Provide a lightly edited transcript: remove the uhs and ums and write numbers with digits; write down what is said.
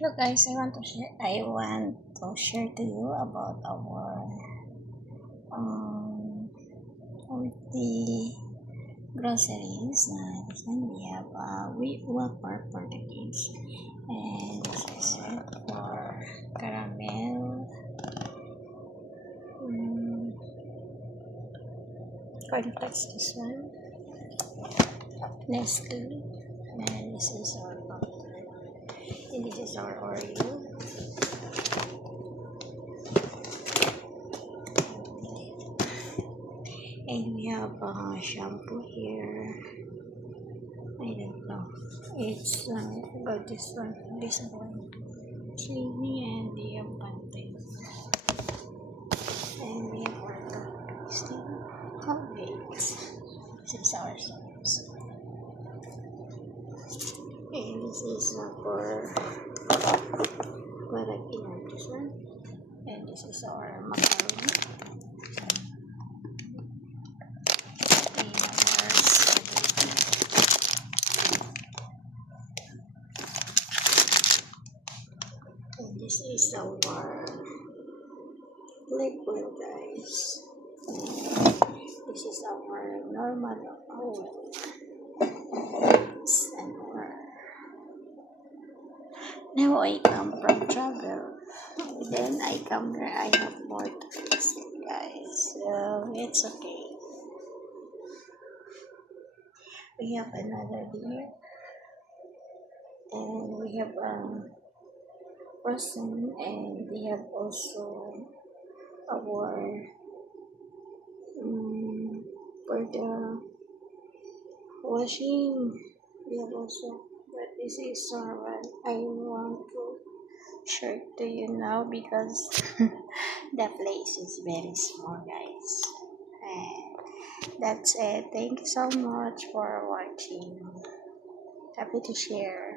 Hello guys, I want to share to you about our weekly groceries. This one we have wheat wafer for the kids, and this is it for caramel, cornflakes. This one, Nestle, and this is our pumpkin, and this is our Oreo. And we have shampoo here. I don't know. It's about this one, Sleepy, and the Pantene. And we have our Colgate. This is our soaps. And this is for Parakilan, this one. And this is our macaroni. And our and this is our liquid, guys. This is our normal oil. And our now I come from travel. Then I come here, I have more to fix it, guys. So it's okay. We have another here. And we have person, and we have also our for the washing. We have also, but this is what I want to share to you now because the place is very small, guys. And that's it. Thank you so much for watching. Happy to share.